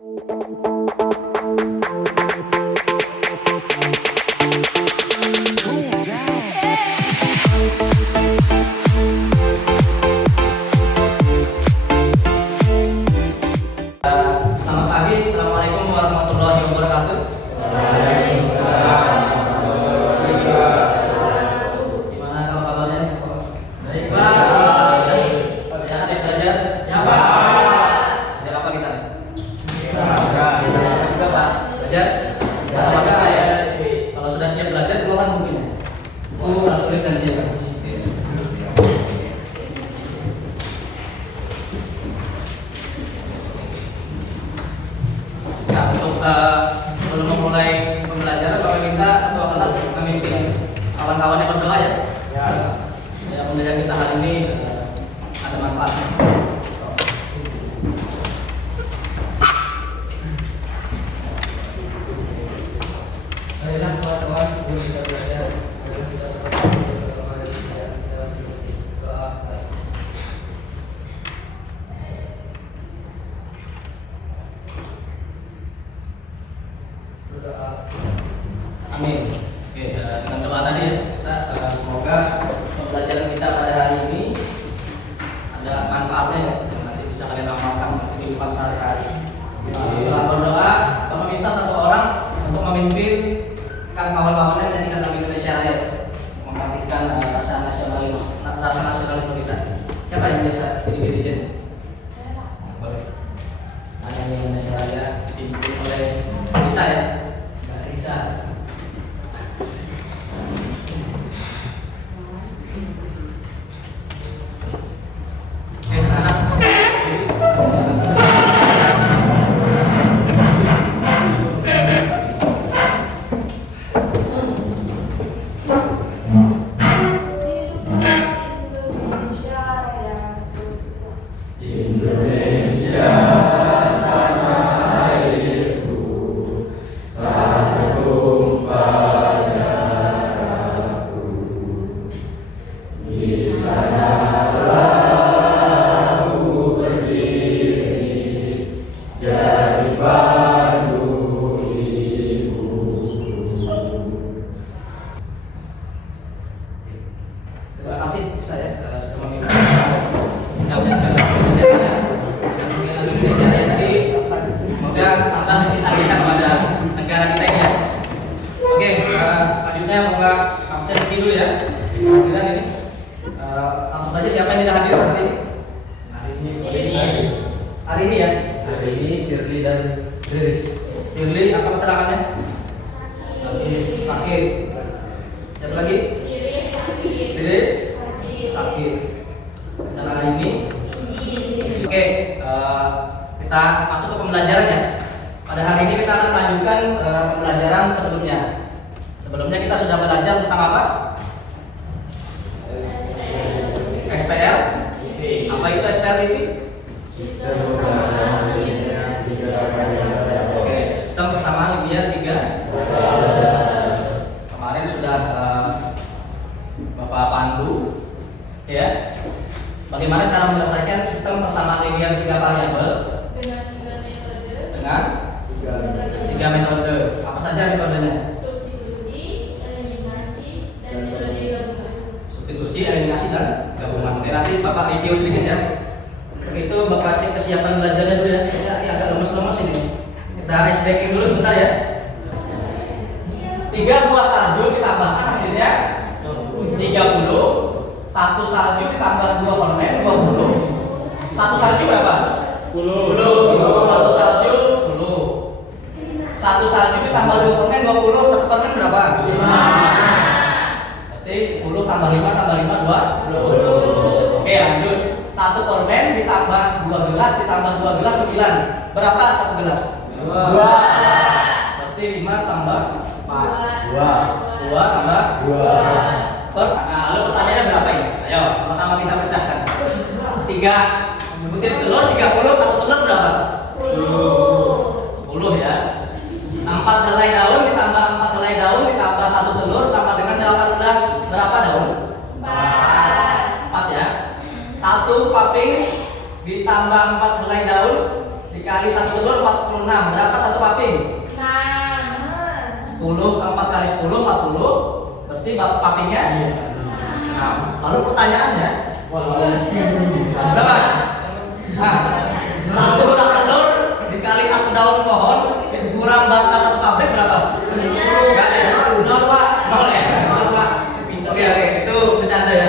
Selamat pagi, Assalamualaikum warahmatullahi wabarakatuh. Gimana kalau kabarnya? Baik, Pak. Ya, siap belajar? Ya, Pak. Belajar apa kita? Kita, Pak. Belajar? Kata-kata ya. Kalau sudah siap belajar, keluarkan bukunya. Buku harus tulis dan siap. Sebelum memulai pembelajaran, Bapak minta ketua kelas memimpin kawan-kawannya berdoa ya. Ya, pembelajaran kita hari ini ada manfaatnya. Baiklah kawan-kawan, sebelum kita belajar, kita doa. Amin. Oke, dengan doa tadi ya, kita semoga pembelajaran kita pada hari ini ada manfaatnya ya, yang nanti bisa kalian amalkan di kehidupan sehari-hari. Setelah berdoa, Bapak minta satu orang untuk memimpin kawan-kawannya yang tinggal di Indonesia Raya, memperhatikan rasa nasionalisme kita. Siapa yang biasa jadi dirijen? Boleh. Hanya yang Indonesia Raya dipimpin oleh Risa ya. Risa. Terima kasih saya sudah memimpin Indonesia ya tadi. Semoga tambah cinta kita kepada negara kita ini ya. Oke, selanjutnya moga absen di sini dulu ya. Kehadiran ini. Langsung saja siapa yang tidak hadir hari ini? Hari ini ya. Hari ini Shirley dan Riris. Shirley apa keterangannya? Sakit. Siapa lagi? Riris sakit. Dan hari ini oke, kita masuk ke pembelajaran ya. Pada hari ini kita akan melanjutkan pembelajaran sebelumnya. Sebelumnya kita sudah belajar tentang apa? SPL. Apa itu SPL ini? Oke, sistem persamaan linear 3. Kemarin sudah Bapak pandu ya. Bagaimana cara menyelesaikan sistem persamaan linear 3 variabel? Dengan 3 metode. Apa saja metodenya? Substitusi, eliminasi, dan gabungan. Oke, nanti Bapak review sedikit ya. Untuk itu Bapak cek kesiapan belajarnya dulu ya. Ini agak lemes-lemes ini. Kita ice breaking dulu sebentar ya. 3 buah salju ditambahkan hasilnya 30. 1 salju ditambah 2 permen 20. 1 salju berapa? 10. 1 salju 10. 1 salju ditambah 2 permen 20. 1 permen berapa? 5. Berarti 10 tambah 5 tambah 5 20. Oke, lanjut. 1 permen ditambah 2 gelas ditambah 2 gelas 9. Berapa 1 gelas? 2. Berarti 5 tambah 4. 2 tambah 2. Nah, lalu pertanyaannya berapa ini? Ayo, sama-sama kita pecahkan. 3 butir telur 30, 1 telur berapa? 10 ya. 4 helai daun ditambah 4 helai daun ditambah 1 telur sama dengan 18 berapa daun? 4 ya. 1 paping ditambah 4 helai daun dikali 1 telur 48 46. Berapa satu paping? 10, 4 kali 10, 40. Berarti papingnya? 6. Lalu pertanyaannya, berapa? Nah, satu buah telur dikali satu daun pohon kurang bantah satu pabrik berapa? Enggak ada ya? 0 Pak. 0 ya? 0 Pak. Oke, itu bisa aja ya.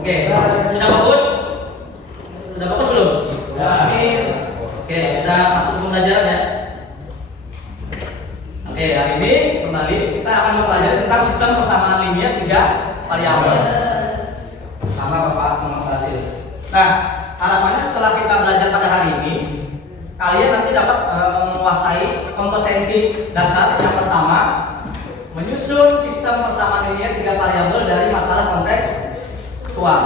Oke, sudah bagus? Sudah bagus belum? Sudah. Oke, kita masuk ke pembelajaran ya. Oke, hari ini kembali kita akan mempelajari tentang sistem persamaan linier 3 variabel. Sama Bapak Muhammad Fasil. Nah, harapannya setelah kita belajar pada hari ini, kalian nanti dapat menguasai kompetensi dasar. Yang pertama, menyusun sistem persamaan linier 3 variabel dari masalah kontekstual.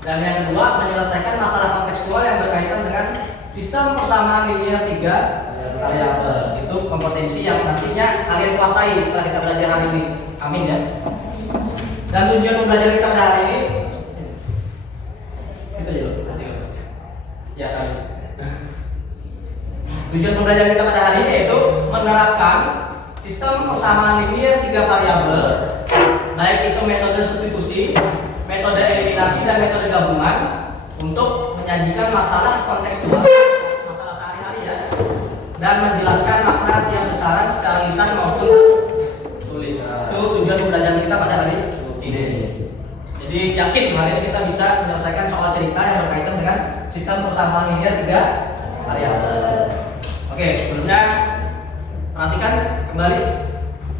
Dan yang kedua, menyelesaikan masalah kontekstual yang berkaitan dengan sistem persamaan linier 3 variabel. Itu kompetensi yang nantinya kalian kuasai setelah kita belajar hari ini. Amin ya. Dan tujuan belajar kita pada hari ini itu dulu. Ya, tujuan pembelajaran kita pada hari ini yaitu menerapkan sistem persamaan linier 3 variabel, baik itu metode substitusi, metode eliminasi, dan metode gabungan untuk menyajikan masalah kontekstual, masalah sehari-hari ya, dan menjelaskan makna tiap besaran secara lisan maupun tulis. Itu tujuan pembelajaran kita pada hari ini. Jadi yakin hari ini kita bisa menyelesaikan soal cerita yang berkaitan dengan sistem persamaan linier 3 variabel. Oke, sebelumnya perhatikan kembali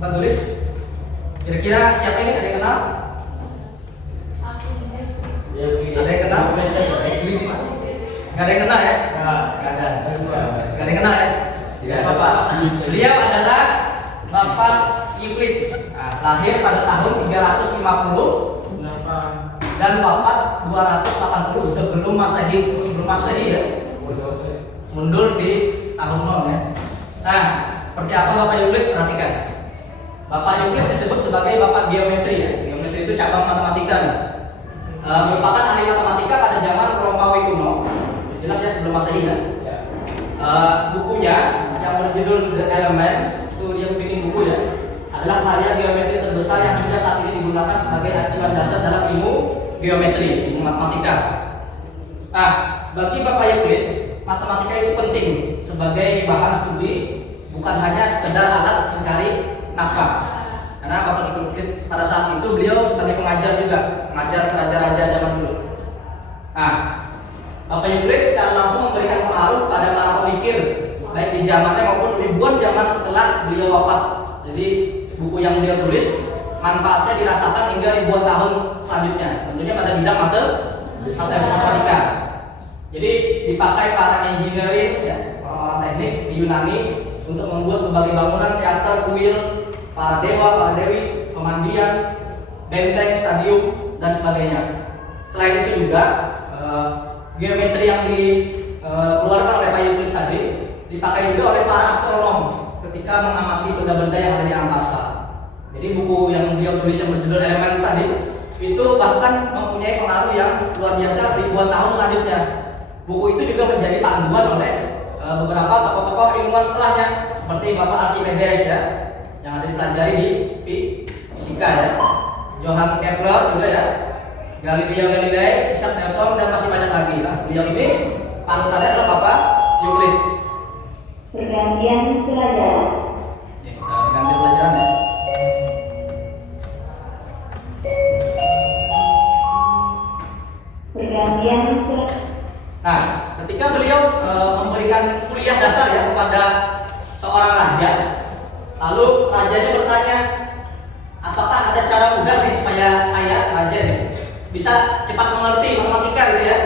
Pak tulis. Kira-kira siapa ini? Ada yang kenal? Ada yang kenal? Gak ada yang kenal ya? Gak ada. Gak ada yang kenal ya? Bapak. Beliau adalah Bapak Euclid. Lahir pada tahun 350 dan wafat 280 sebelum Masehi. Sebelum Masehi ya. Mundur di tahun 0 ya. Nah, seperti apa Bapak Euclid? Perhatikan. Bapak Euclid disebut sebagai Bapak geometri ya. Geometri itu cabang matematika. Merupakan ahli matematika pada zaman Romawi kuno. Jelas ya sebelum Masehi ya. Bukunya yang berjudul The Elements, itu dia bikin buku ya, adalah karya geometri terbesar yang hingga saat ini digunakan sebagai acuan dasar dalam ilmu geometri, ilmu matematika. Nah, bagi Bapak Euclid, matematika itu penting sebagai bahan studi, bukan hanya sekedar alat mencari nafkah. Karena Bapak Euclid pada saat itu beliau sebagai pengajar juga, mengajar raja-raja zaman dulu. Nah, Bapak Euclid secara langsung memberikan pengaruh pada para pemikir baik di zamannya maupun ribuan zaman setelah beliau wafat. Jadi buku yang beliau tulis manfaatnya dirasakan hingga ribuan tahun selanjutnya. Tentunya pada bidang matematika. Jadi dipakai para engineering ya, orang-orang teknik di Yunani untuk membuat berbagai bangunan, teater, kuil, para dewa, para dewi, pemandian, benteng, stadium, dan sebagainya. Selain itu juga geometri yang dikeluarkan oleh Pak Euclid tadi dipakai juga oleh para astronom ketika mengamati benda-benda yang ada di angkasa. Jadi buku yang dia tulis yang berjudul Elements tadi itu bahkan mempunyai pengaruh yang luar biasa ribuan tahun selanjutnya. Buku itu juga menjadi panduan oleh beberapa tokoh-tokoh ilmuwan setelahnya seperti Bapak Archimedes ya, yang ada dipelajari di fisika ya, Johann Kepler juga ya, Galileo Galilei, Isaac Newton, dan masih banyak lagi. Nah, beliau ini panutannya adalah Bapak Euclid. Pergantian pelajaran. Ya, kita ganti pelajaran ya. Pergantian pelajaran. Nah, ketika beliau memberikan kuliah dasar ya kepada seorang raja, lalu rajanya bertanya, apakah ada cara mudah nih supaya saya raja nih bisa cepat mengerti matematika gitu ya?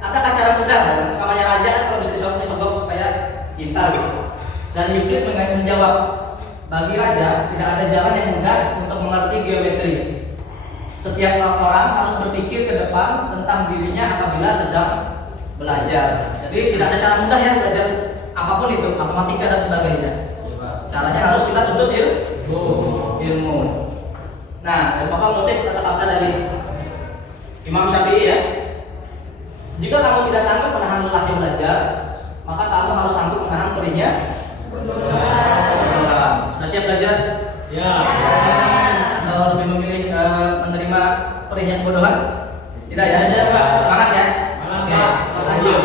Adakah cara mudah? Namanya raja kan kalau bisa disogok supaya pintar gitu. Dan Euclid menjawab, bagi raja tidak ada jalan yang mudah untuk mengerti geometri. Setiap orang harus berpikir ke depan tentang dirinya apabila sedang belajar. Jadi tidak ada cara mudah ya belajar apapun itu, matematika dan sebagainya. Caranya harus kita tuntut ilmu. Nah, apa motif kata-kata dari Imam Syafi'i ya? Jika kamu tidak sanggup menahan lelahnya belajar, maka kamu harus sanggup menahan perihnya Bodohan. Sudah siap belajar? Ya. Atau lebih memilih menerima perihnya kebodohan? Tidak ya? Belajar, Pak. Semangat ya? Semangat, Oke, Pak. lanjut.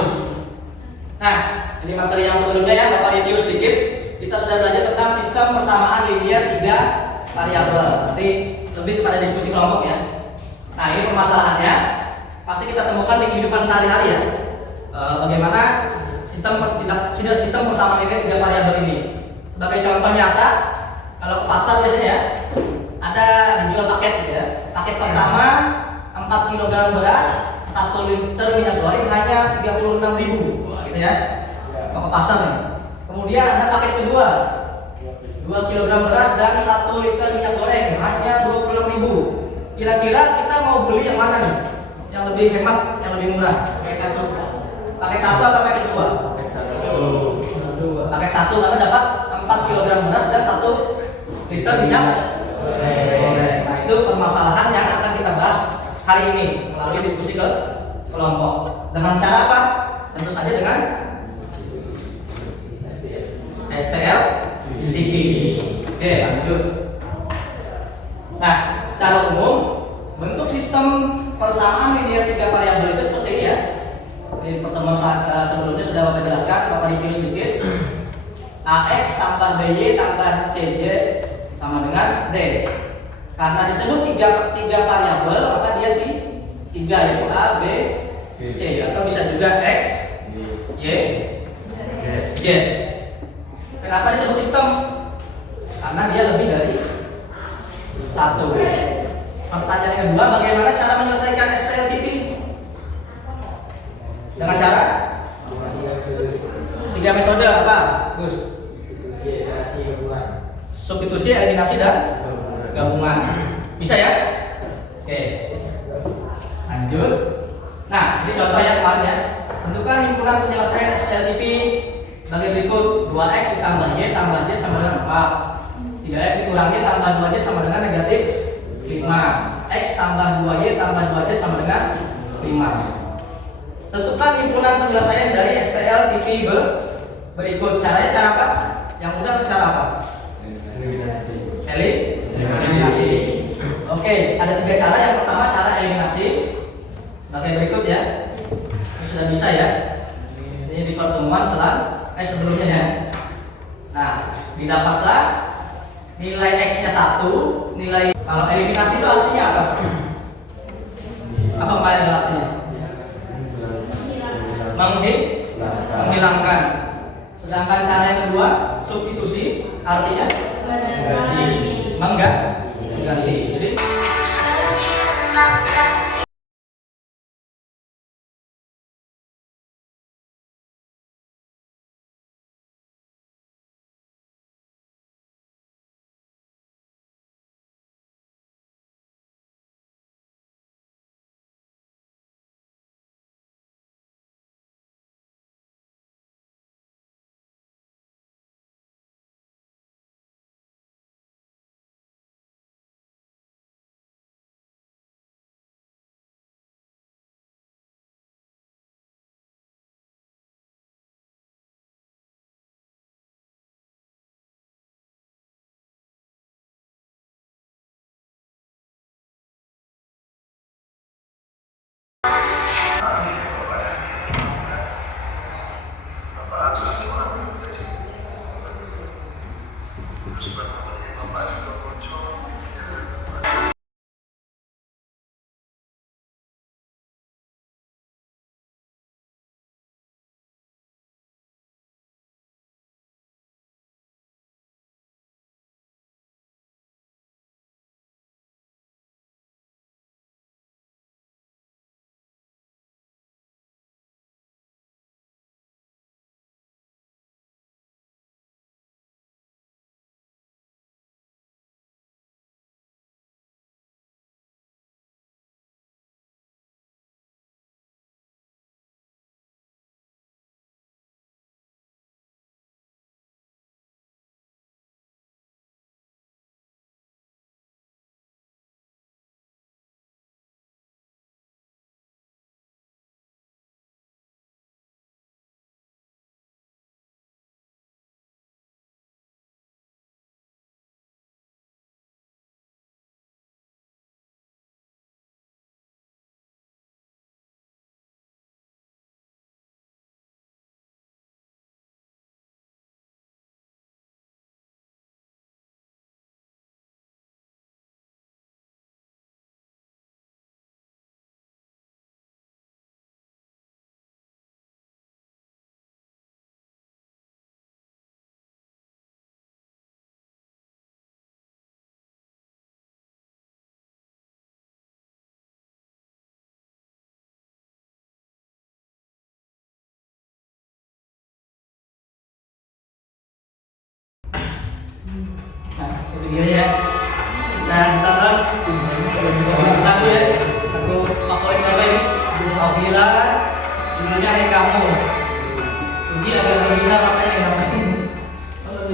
Nah, ini materi yang sebelumnya ya, Bapak review sedikit. Kita sudah belajar tentang sistem persamaan linear 3 variabel. Nanti lebih kepada diskusi kelompok ya. Nah, ini permasalahannya pasti kita temukan di kehidupan sehari-hari ya. Bagaimana sistem persamaan linear 3 variabel ini. Sebagai contoh nyata, kalau ke pasar biasanya ya, ada dijual paket gitu ya. Paket pertama 4 kg beras, 1 liter minyak goreng hanya 36.000. Wah, gitu ya. Kalau ke pasar nih. Kemudian ada paket kedua, 2 kg beras dan 1 liter minyak goreng hanya 26.000. Kira-kira kita mau beli yang mana nih? Yang lebih hemat, yang lebih murah? Pakai satu. Pakai satu atau pakai dua? Pakai satu karena dapat 4 kg beras dan 1 liter minyak goreng. Nah, itu permasalahan yang akan kita bahas hari ini melalui diskusi ke kelompok. Dengan cara apa? Tentu saja dengan STL TV. Oke, lanjut. Nah, secara umum bentuk sistem persamaan linear 3 variabel itu seperti ini ya. Di pertemuan sebelumnya sudah Bapak jelaskan, Bapak review sedikit. AX tambah BY tambah CJ sama dengan D. Karena disebut tiga variabel, maka dia di 3 yaitu A, B, C atau bisa juga X, Y, Z. Kenapa disebut sistem? Karena dia lebih dari 1. Pertanyaan yang kedua, bagaimana cara menyelesaikan STLTP? Dengan cara 3 metode apa, Gus? Substitusi, eliminasi, dan gabungan. Bisa ya? Oke. Lanjut. Nah, ini contoh yang kemarin ya. Tentukan himpunan penyelesaian STLTP sebagai berikut: 2x ditambah y tambah z sama dengan 4. 3x dikurangi tambah 2z sama dengan negatif 5. X tambah 2y tambah 2z sama dengan 5. Tentukan himpunan penyelesaian dari STLTP berikut. Caranya cara apa? Yang mudah cara apa? Eliminasi. Oke, ada 3 cara. Yang pertama cara eliminasi sebagai berikut ya. Ini sudah bisa ya. Ini di pertemuan sebelumnya ya. Nah, didapatlah nilai x-nya 1, nilai. Kalau eliminasi itu artinya apa? Apa Pak artinya? Menghilangkan. Sedangkan cara yang kedua, substitusi, artinya mengganti. Jadi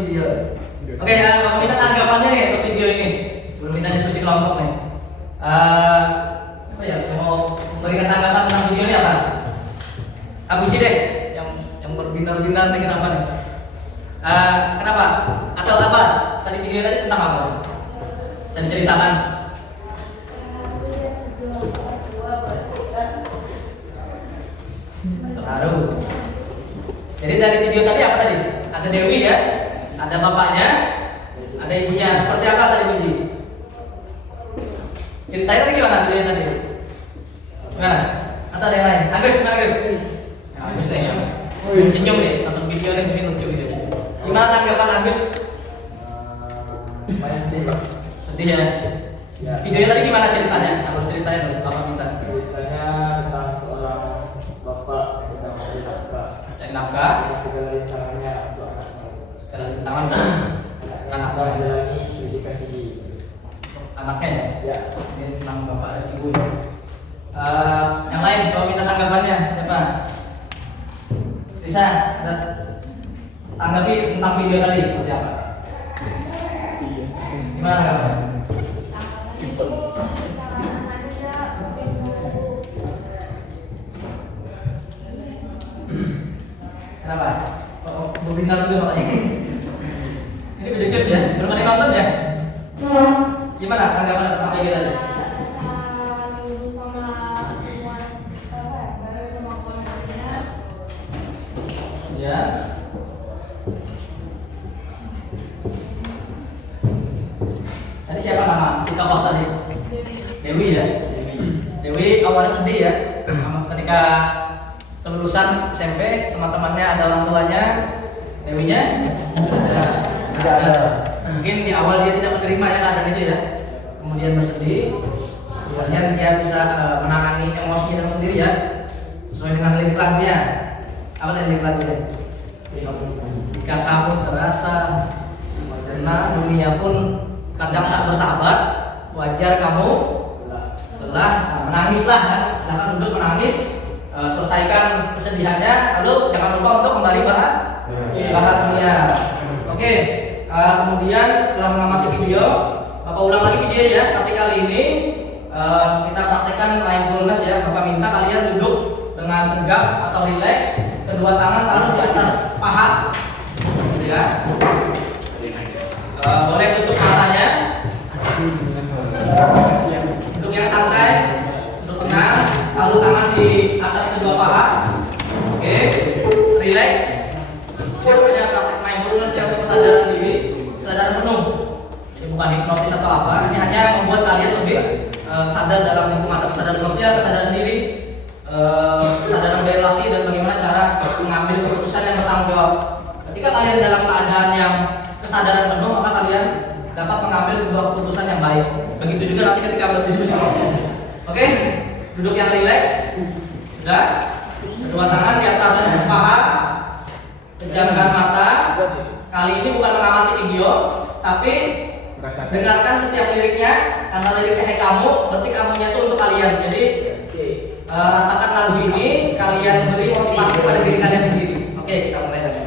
video. Oke, aku minta tanggapannya nih untuk video ini sebelum kita diskusi kelompok nih. Apa ya? Mau memberikan tanggapan tentang video ini apa? Abu Ji deh, yang berbinar-binar nih kenapa nih? Kenapa? Atau apa? Tadi video tadi tentang apa? Saya diceritakan. Terharu. Jadi dari video tadi apa tadi? Ada Dewi ya, ada bapaknya, ada ibunya. Seperti apa tadi Buji? Ceritanya tadi gimana videonya tadi? Gimana? Atau ada yang lain? Agus, gimana Agus? Agus nih ya. Senyum nih, nonton video nih mungkin lucu videonya. Gimana tanggapan Agus? Lumayan sedih Pak. Sedih ya? Ya. Videonya tadi gimana ceritanya? Kalau ceritanya dong, Bapak minta. Ceritanya tentang seorang bapak sedang mencari nafkah. Cari nafkah, Dengan segala rintangannya untuk anaknya. segala rintangan Anaknya sedang menjalani pendidikan tinggi. anaknya ya? Ya. Ini tentang bapak dan ibu. Yang lain kalau minta tanggapannya siapa? Bisa ada tanggapi tentang video tadi seperti apa? Gimana tanggapannya? Kenapa? Oh, berbinar juga makanya. Ini video clip ya? Belum ada yang nonton ya? Gimana tanggapan tentang video tadi? Ya. Tadi siapa nama kita kok tadi? Dewi ya. Dewi awalnya sedih ya, ketika kelulusan SMP teman-temannya ada orang tuanya, Dewinya tidak ada. Mungkin di awal dia tidak menerima ya keadaan itu ya, kemudian bersedih, kemudian dia bisa menangani emosinya dengan sendiri ya, sesuai dengan lirik lagunya. Apa tadi lirik lagunya? Jika kamu terasa karena dunia pun kadang tak bersahabat, wajar kamu lelah, menangislah kan? Silahkan duduk menangis, selesaikan kesedihannya, lalu jangan lupa untuk kembali bahagia. Oke, kemudian setelah mengamati video, Bapak ulang lagi video ya, tapi kali ini kita praktekkan mindfulness ya. Bapak minta kalian duduk dengan tegak atau rileks, kedua tangan taruh di atas paha, gitu ya. Boleh tutup matanya, duduk yang santai, duduk tenang, taruh tangan di atas kedua paha. Oke, rileks. Ini namanya praktek mindfulness yang kesadaran diri, kesadaran penuh. Jadi bukan hipnotis atau apa, ini hanya membuat kalian lebih sadar dalam lingkungan, kesadaran sosial, kesadaran diri, kesadaran relasi, dan bagaimana cara mengambil keputusan yang bertanggung jawab. Ketika kalian dalam keadaan yang kesadaran penuh, maka kalian dapat mengambil sebuah keputusan yang baik. Begitu juga nanti ketika berdiskusi. Oke, duduk yang rileks, sudah. Kedua tangan di atas paha, pejamkan mata. Kali ini bukan mengamati video, tapi dengarkan setiap liriknya. Karena liriknya hai kamu, berarti kamunya itu untuk kalian. Jadi rasakan lagu ini, kalian beri motivasi pada diri kalian sendiri. Oke, kita mulai lagi.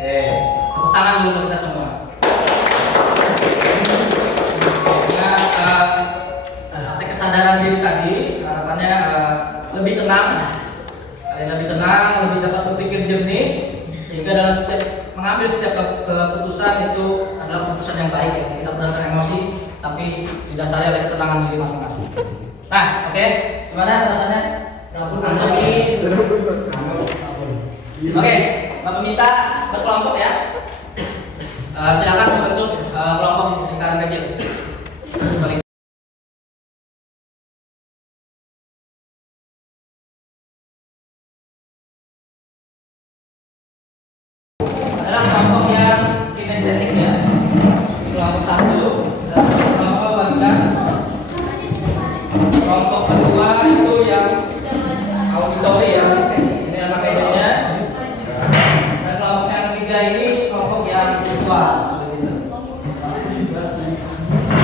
Oke, tepuk tangan dulu untuk kita semua. Dengan praktek kesadaran diri tadi, harapannya lebih tenang, kalian lebih tenang, lebih dapat berpikir jernih, sehingga dalam setiap mengambil setiap keputusan itu adalah keputusan yang baik ya, tidak berdasarkan emosi, tapi didasari oleh ketenangan diri masing-masing. Nah, oke, gimana rasanya? Antum ini, oke, Bapak minta berkelompok ya. Silakan membentuk kelompok lingkaran kecil. Adalah kelompok yang kinestetik ya. Kelompok satu dan kelompok bagian. Kelompok kedua itu yang auditori ya. Ini nama kaidahnya. Dan kelompok yang ketiga ini kelompok yang visual.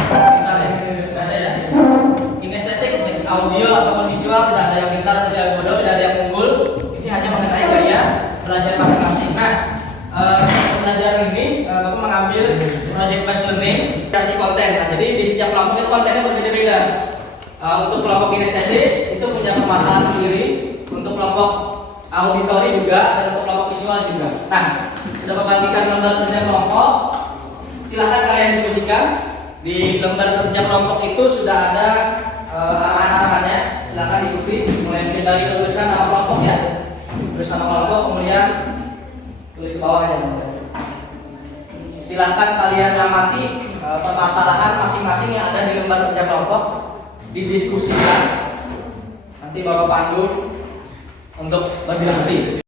Pintar ya, tidak ada ya. Kinestetik, audio ataupun visual tidak ada yang pintar, tidak ada yang bodoh, tidak ada yang unggul. Ini hanya mengenai gaya belajar masing-masing. Nah, pembelajaran ini Bapak mengambil project based learning kasih konten. Nah, jadi di setiap kelompok itu kontennya berbeda-beda. Untuk kelompok kinestetis itu punya permasalahan sendiri, untuk kelompok auditori juga, dan untuk kelompok visual juga. Nah, sudah membagikan lembar kerja kelompok. Silahkan kalian diskusikan. Di lembar kerja kelompok itu sudah ada arahan-arahannya. Silahkan ikuti. Mulai dari tuliskan nama kelompok ya, tulis nama kelompok, kemudian tulis ke bawah aja. Silahkan kalian amati permasalahan masing-masing yang ada di lembar kerja kelompok, didiskusikan. Nanti Bapak pandu untuk berdiskusi.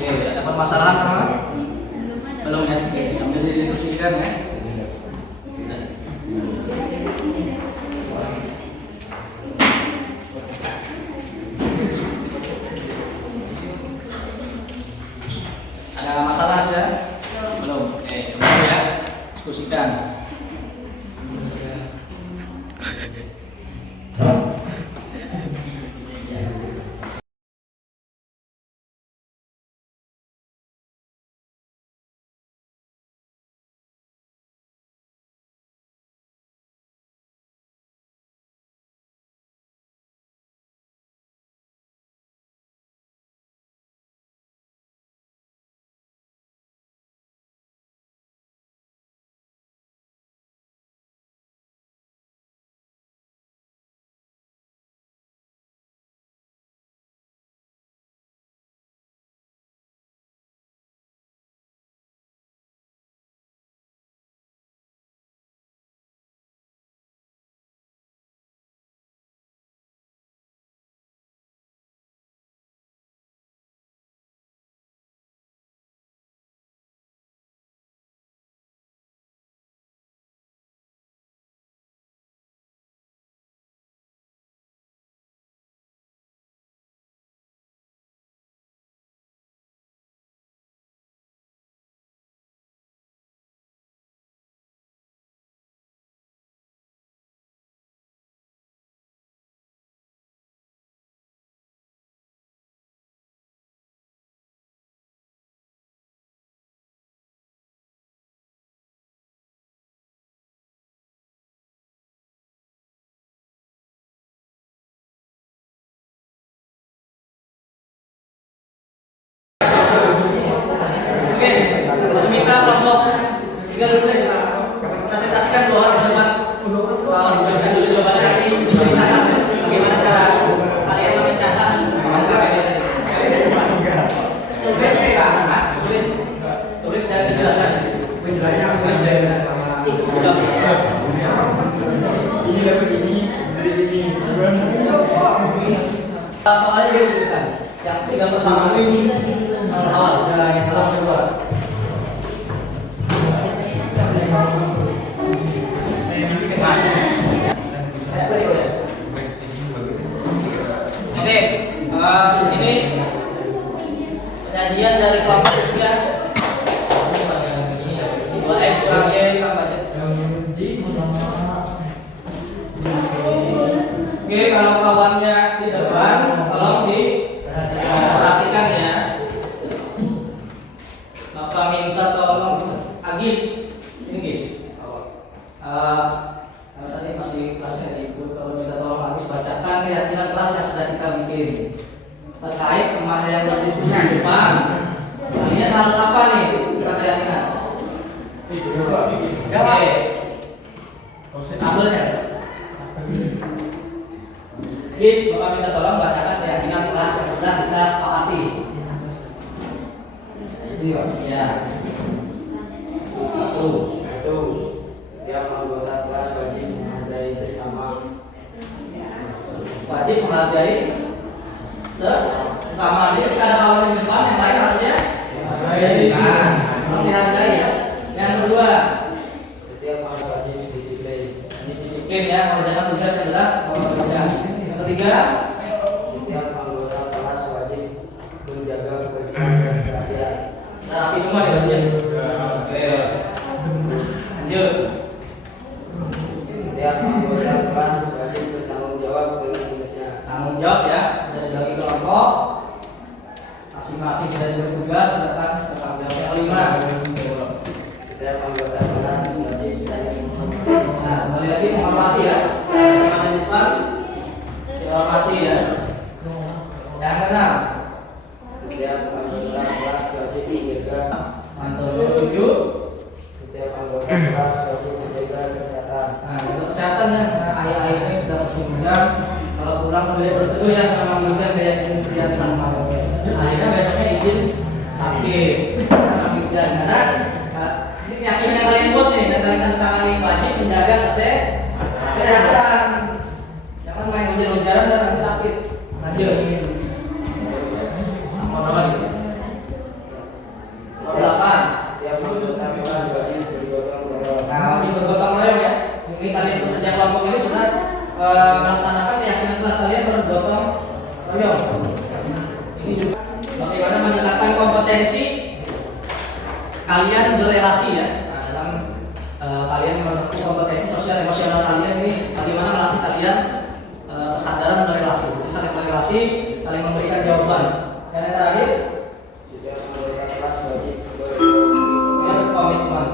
Oke, ada permasalahan apa? Belum ya? Sambil didiskusikan ya. Ada masalah aja? Belum. Oke, coba ya diskusikan. Soalnya dia tuliskan yang tiga persamaan ini awal yang halaman kedua. Oke, ini penyajian dari kelompok ketiga. 2x kurang y tambah z. Oke, kalau kawannya di depan, tolong diperhatikan ya. Bapak minta tolong Agis, ini Gis. Tadi pas di kelasnya ikut, kalau minta tolong Agis bacakan keyakinan kelas yang sudah kita bikin terkait kemana yang berdiskusi di depan. Kalian harus apa nih? Kita keyakinan. Oke. Tabelnya. Gis, Bapak minta tolong bacakan keyakinan kelas yang sudah kita sepakati. Ini ya. Satu. Tiap anggota kelas wajib menghargai sesama. Wajib menghargai sesama. Jadi ketika ada kawan di depan, yang lain harusnya menghargai ya. Yang kedua, setiap anggota wajib disiplin. Ini disiplin ya, mengerjakan tugas yang sudah bekerja. Yang ketiga, setiap anggota kelas wajib menjaga kebersihan dan kerapian. Nah, rapi semua nih ya. Oke. Lanjut. Setiap anggota kelas wajib bertanggung jawab dengan tugasnya. Tanggung jawab ya, sudah dibagi kelompok. Masing-masing sudah diberi tugas, silakan bertanggung jawab. Yang kelima, setiap anggota kelas wajib saling menghormati. Nah, kembali lagi menghormati ya. Yang di depan dihormati ya. Yang keenam, setiap anggota kelas wajib menjaga santun. Tujuh, setiap anggota kelas wajib menjaga kesehatan. Nah, untuk kesehatan ya, ayah-ayah ini kita masih muda. Kalau pulang boleh berteduh ya sama mungkin kayak kemudian sama. Akhirnya besoknya izin sakit karena mingguan karena ini yakin yang kalian buat nih dan kalian tangani wajib menjaga kesehatan. Jangan main hujan-hujanan dan nanti sakit. Lanjut. Mau apa lagi? 8. Tiap anggota kelas wajib bergotong royong. Nah, wajib bergotong royong ya. Ini kalian pekerja kelompok ini sudah melaksanakan keyakinan kelas kalian bergotong royong. Ini juga bagaimana meningkatkan kompetensi kalian berrelasi ya. Nah, dalam kalian menempuh kompetensi sosial emosional kalian ini bagaimana melatih kalian kesadaran berrelasi. Jadi saling berrelasi, saling memberikan jawaban. Dan yang terakhir, setiap anggota kelas wajib berkomitmen.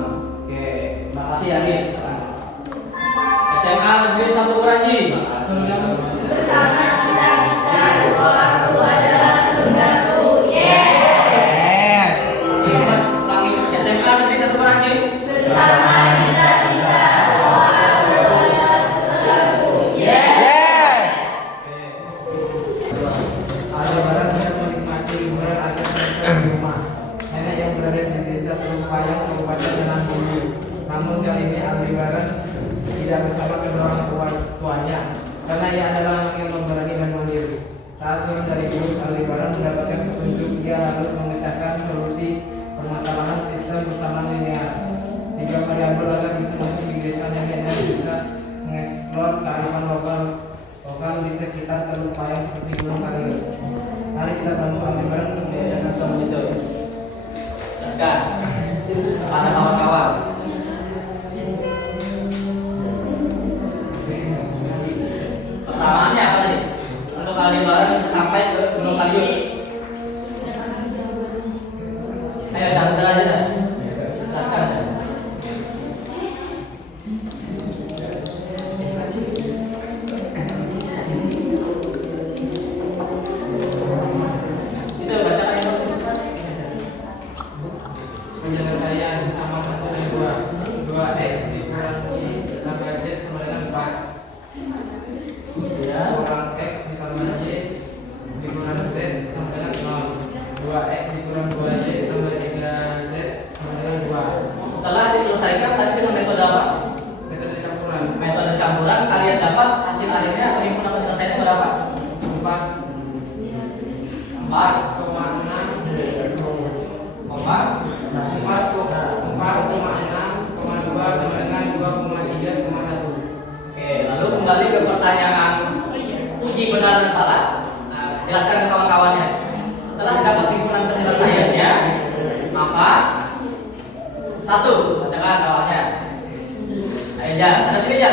Oke, terima kasih ya guys. SMA Negeri 1 Peranji. Bersama kita bisa sekolahku adalah surgaku. Yes. Mas lagi SMA Negeri 1 Peranji. Bersama kita bisa sekolahku adalah surgaku. Aldebaran yang menikmati liburan agar mereka di rumah. Nenek yang berada di desa Teluk Payang, Kabupaten Tanah Bumi. Namun kali ini Aldebaran tidak bersama kedua orang tuanya, karena ia adalah anak yang pemberani dan mandiri. Saat turun dari bus, Aldebaran mendapatkan petunjuk dia harus memecahkan solusi permasalahan sistem persamaan linear. 3 variabel agar bisa masuk di desa nenek dan bisa mengeksplor kearifan lokal di sekitar Teluk Payang seperti Gunung Kalir. Mari kita bantu Aldebaran untuk diadakan solusi itu. Jelaskan kepada kawan-kawan. Persamaannya apa tadi? Untuk Aldebaran bisa sampai ke Gunung Kalir. Ayo jangan aja dah. Jelaskan. Itu bacakan yang Penyelesaian sama 1 dan 2. 2x dikurangi tambah z sama dengan 4. ya. Kurang x ditambah y dikurang z sama dengan 0. 2x dikurang 2y tambah 3z sama dengan 2. Setelah diselesaikan tadi dengan metode apa? Metode campuran. Metode campuran kalian dapat hasil akhirnya perhimpunan penyelesaiannya berapa? 4 sama dengan 2,3,1. Oke, lalu kembali ke pertanyaan uji benar dan salah. Nah, jelaskan ke kawan-kawannya. Setelah dapat himpunan penyelesaiannya, maka satu, bacakan soalnya. Ayo jangan, ada sini ya,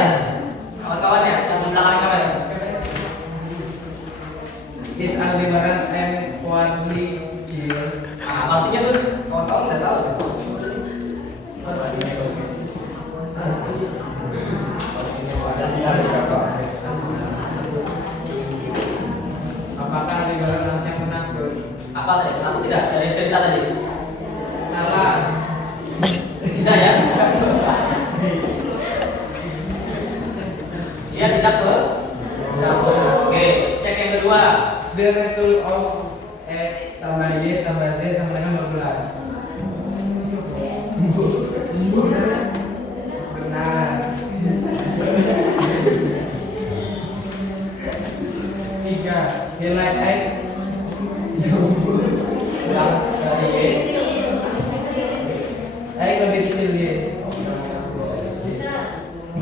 kawan-kawannya, yang belakang kamera. Is Aldebaran and Wadli here? Nah, artinya tuh kawan-kawan udah tahu. Apakah Aldebaran anaknya penakut? Apa tadi? Satu tidak dari cerita tadi. Salah. Tidak ya? Iya tidak ke? Oke, cek yang kedua. The result of X tambah Y tambah Z sama dengan 12. Benar. Tiga. Nilai X Yang dari Y. X lebih kecil Y.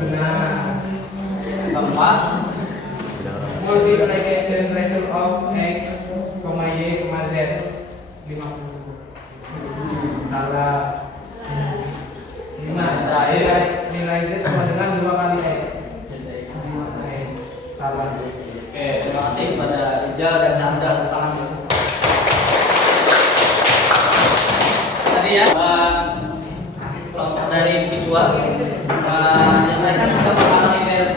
Benar. Keempat. Multiplication result of X, Y, Z 50. Salah. Nah, nilai Z sama dengan 2 kali X. Salah. Oke, terima kasih kepada Ijal dan Chandra pasangan tersebut. Tadi ya, kelompok dari visual menyelesaikan sudah masalah ini.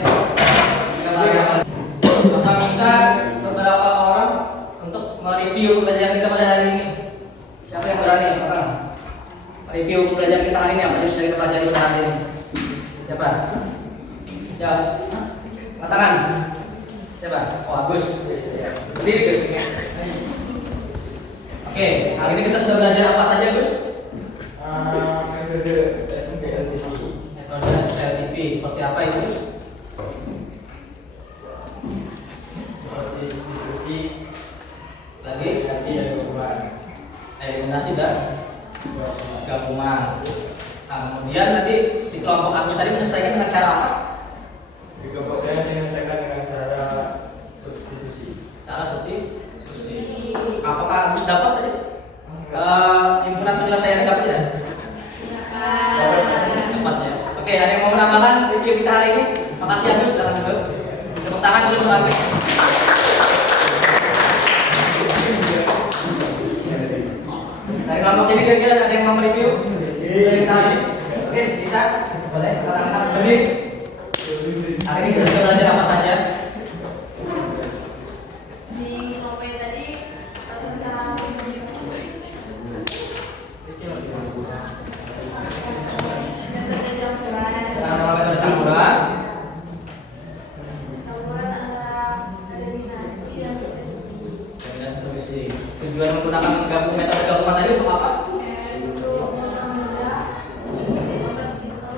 Maka minta beberapa orang untuk mereview pelajaran kita pada hari ini. Siapa yang berani? Review pelajaran kita hari ini apa yang sudah kita pelajari pada hari ini? Siapa? Ya, angkat tangan. Siapa? Oh, Agus. Berdiri, Gus. Oke, hari ini kita sudah belajar apa saja, Gus? Metode SPLTV. Metode SPLTV seperti apa itu, Gus? Institusi Lagi? organisasi dan gabungan. Eliminasi dan gabungan. Nah, kemudian tadi di kelompok Agus tadi menyelesaikan dengan cara apa? Di kelompok saya menyelesaikan dengan cara substitusi. Cara substitusi. Apakah Agus dapat tadi? Himpunan penyelesaian dapat tidak? Dapat ya. Oke, ada yang mau menambahkan video kita hari ini? Makasih Agus, silakan dulu. Tepuk tangan dulu untuk Agus. Dari kelompok sini kira-kira ada yang mau review? Dari kita hari ini? Oke, bisa? Boleh? Katakan berdiri. Hari ini kita sudah belajar apa saja? Di kelompok yang tadi tentang metode campuran. Tentang metode campuran. Campuran antara eliminasi dan substitusi. Dan substitusi. Tujuan menggunakan metode gabungan tadi untuk apa? Untuk mempermudah mempersimpel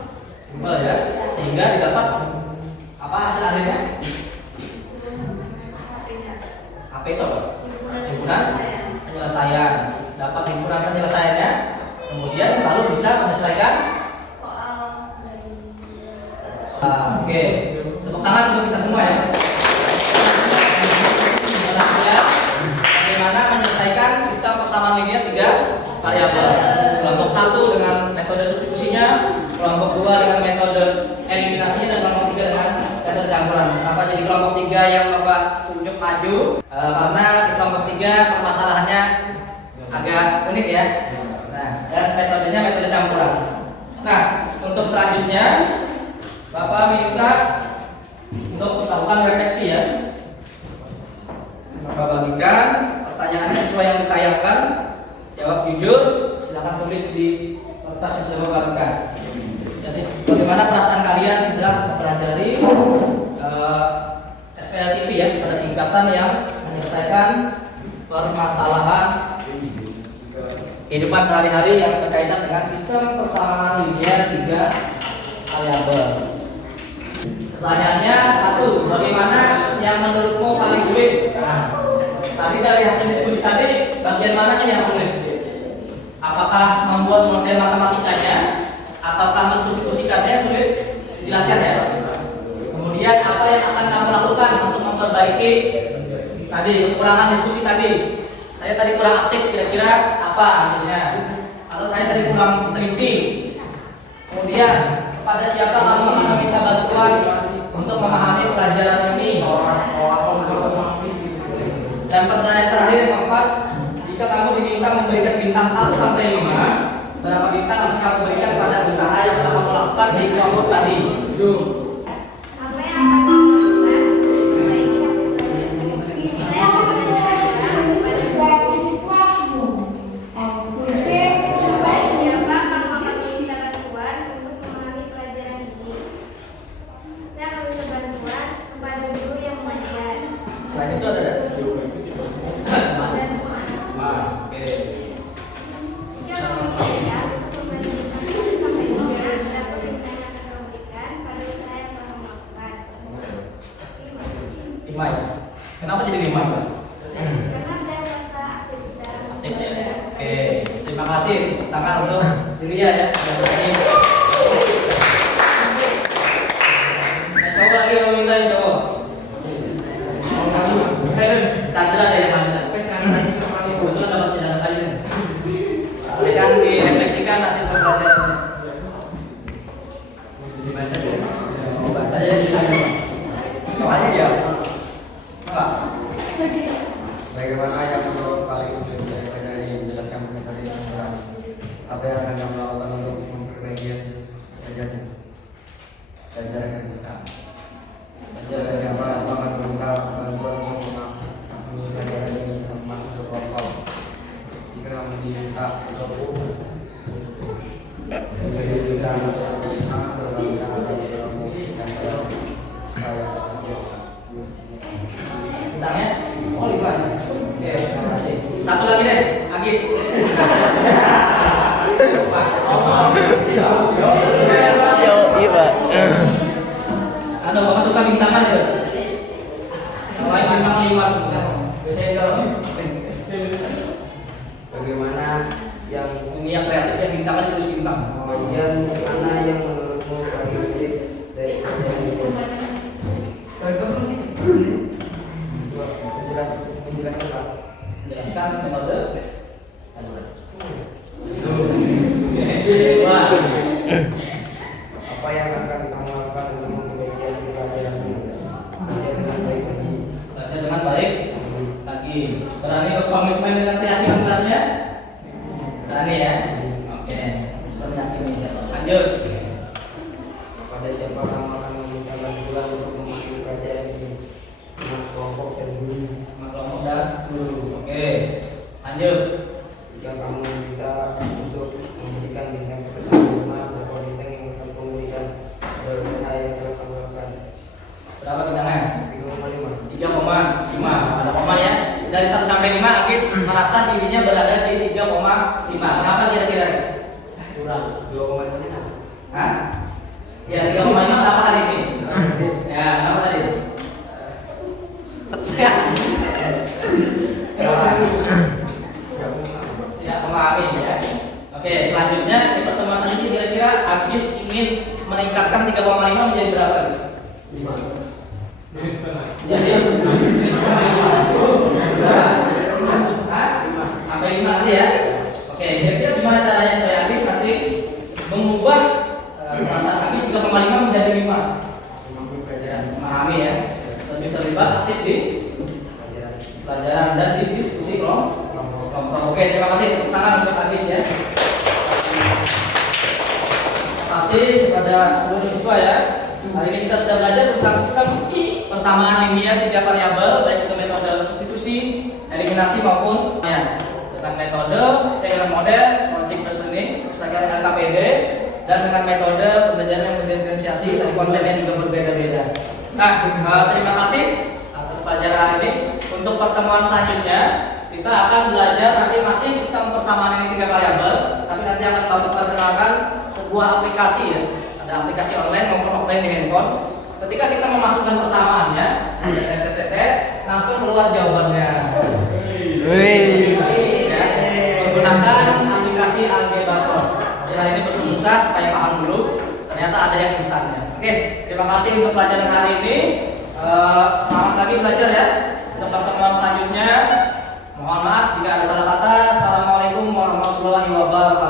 Simpel ya, sehingga didapat apa hasil akhirnya? Apa itu? Himpunan penyelesaian. Dapat himpunan penyelesaiannya, kemudian lalu bisa menyelesaikan soal dari Oke, tepuk tangan untuk kita semua ya. Jelasnya bagaimana menyelesaikan sistem persamaan linear 3 variabel. Kelompok 1 dengan metode substitusinya, kelompok 2 dengan metode eliminasinya, dan kelompok 3 dengan metode campuran. Kenapa jadi kelompok 3 yang Bapak tunjuk maju? Karena di kelompok 3 permasalahannya agak unik ya. Nah, dan metodenya metode campuran. Nah, untuk selanjutnya Bapak minta untuk melakukan refleksi ya. Bapak bagikan pertanyaannya sesuai yang ditayangkan. Jawab jujur, silakan tulis di kertas yang sudah Bapak bagikan. Jadi bagaimana perasaan kalian setelah mempelajari SPLTV ya, pada tingkatan yang menyelesaikan permasalahan kehidupan sehari-hari yang berkaitan dengan sistem persamaan linear 3 variabel. Pertanyaannya 1, bagaimana yang menurutmu paling sulit? Nah, tadi dari hasil diskusi tadi, bagian mananya yang sulit? Apa apakah membuat model matematikanya ataukah mensubstitusikannya sulit dijelaskan ya. Kemudian apa yang akan kamu lakukan untuk memperbaiki tadi kekurangan diskusi tadi? Saya tadi kurang aktif, kira-kira apa hasilnya? Atau saya tadi kurang teliti? Kemudian kepada siapa kamu akan meminta bantuan untuk memahami pelajaran ini? Dan pertanyaan terakhir yang keempat, jika kamu diminta memberikan bintang 1 sampai 5, berapa bintang harus kamu berikan pada usaha yang telah kamu lakukan di kelompok tadi? Apa yang akan kamu lakukan? Perbaiki hasil pelajaran. Saya akan menanyakan kepada siapa kamu akan meminta bantuan untuk memahami pelajaran ini. Saya akan minta bantuan kepada guru yang mengajar. Selain itu ada Dan Oke. jika kamu diminta untuk memberi bintang 1 sampai 5, berapa bintang yang akan kamu berikan pada usaha yang telah kamu lakukan? 5 ya. Kenapa jadi 5? Karena saya merasa aktif dalam Aktif ya. Oke. Terima kasih. Tangan untuk Silia ya. Yang berani. Nah, coba lagi yang meminta yang cowok. Chandra ada yang mana? Kebetulan dapat pesanan aja. Silakan direfleksikan hasil pembelajaran. Dibaca ya. Baca aja di sana. Soalnya ya. Enggak. Bagaimana yang menurut paling sulit dari menjelaskan metode yang berat? Apa yang akan kamu lakukan untuk memperbaiki hasil pelajaran? Belajar akan bisa. Belajar siapa yang akan meminta bantuan untuk memahami pelajaran ini masuk ke kelompok. Jika kamu diminta untuk menjadi bintang berapa bintang atas kamu dan saya Bintangnya? Oh 5 ya. Oke, terima kasih. Satu lagi deh, Agis. Yo, iya Pak. Anda bapak suka bintangan ya? Yang lain bintang 5 semua. Biasanya dong. bagaimana yang Dunia kreatifnya bintangan ditulis bintang. kemudian mana yang menurutmu paling sulit dari pelajaran ini? Menjelaskan Pak. Jelaskan metode. Wah. Wah. Apa yang akan kamu lakukan untuk memperbaiki hasil pelajaran ini? Belajar dengan baik lagi. Belajar dengan baik lagi. Berani berkomitmen dengan keyakinan kelasnya? Berani ya? Oke. Seperti hasil ini. Lanjut. Pada siapa kamu akan meminta bantuan untuk memahami pelajaran ini? Dengan kelompok dan guru. Sama kelompok dan guru. Oke. Lanjut. Jika kamu minta untuk memberikan bintang 1 sampai 5, berapa bintang yang akan kamu berikan pada usaha yang telah kamu lakukan? Berapa bintangnya? 3,5. 3,5. Ada koma ya. Dari 1 sampai 5 Agis merasa dirinya berada di 3,5. Kenapa kira-kira Agis? Kurang 2,5. Hah? Ya 3,5 kenapa hari ini? Ya, kenapa tadi? Tidak memahami ya. Oke, selanjutnya di pertemuan selanjutnya kira-kira Agis ingin meningkatkan 3,5 menjadi berapa Agis? 5. Jadi Hah? Sampai 5 nanti ya. Oke, kira-kira gimana caranya supaya Agis nanti mengubah perasaan Agis 3,5 menjadi 5? Memahami pelajaran. Memahami ya. Lebih terlibat aktif di pelajaran dan di diskusi kelompok. Oke, terima kasih. Tepuk tangan untuk Agis ya. Terima kasih kepada seluruh siswa ya. Hari ini kita sudah belajar tentang sistem persamaan linear 3 variabel dan juga metode substitusi, eliminasi maupun ya, tentang metode, dengan model, logic reasoning, misalkan dengan KPD, dan dengan metode pembelajaran yang berdiferensiasi dari konten yang juga berbeda-beda. Nah, terima kasih atas pelajaran ini. Untuk pertemuan selanjutnya kita akan belajar nanti masih sistem persamaan ini 3 variabel, tapi nanti akan Bapak perkenalkan sebuah aplikasi ya. Ada aplikasi online maupun offline di handphone. Ketika kita memasukkan persamaannya, langsung keluar jawabannya. Wih. Ya, menggunakan aplikasi inkubator. Jadi hari ini berusaha supaya paham dulu. Ternyata ada yang instannya. Oke, terima kasih untuk pelajaran hari ini. Semangat lagi belajar ya. Untuk pertemuan selanjutnya, mohon maaf jika ada salah kata. Assalamualaikum warahmatullahi wabarakatuh.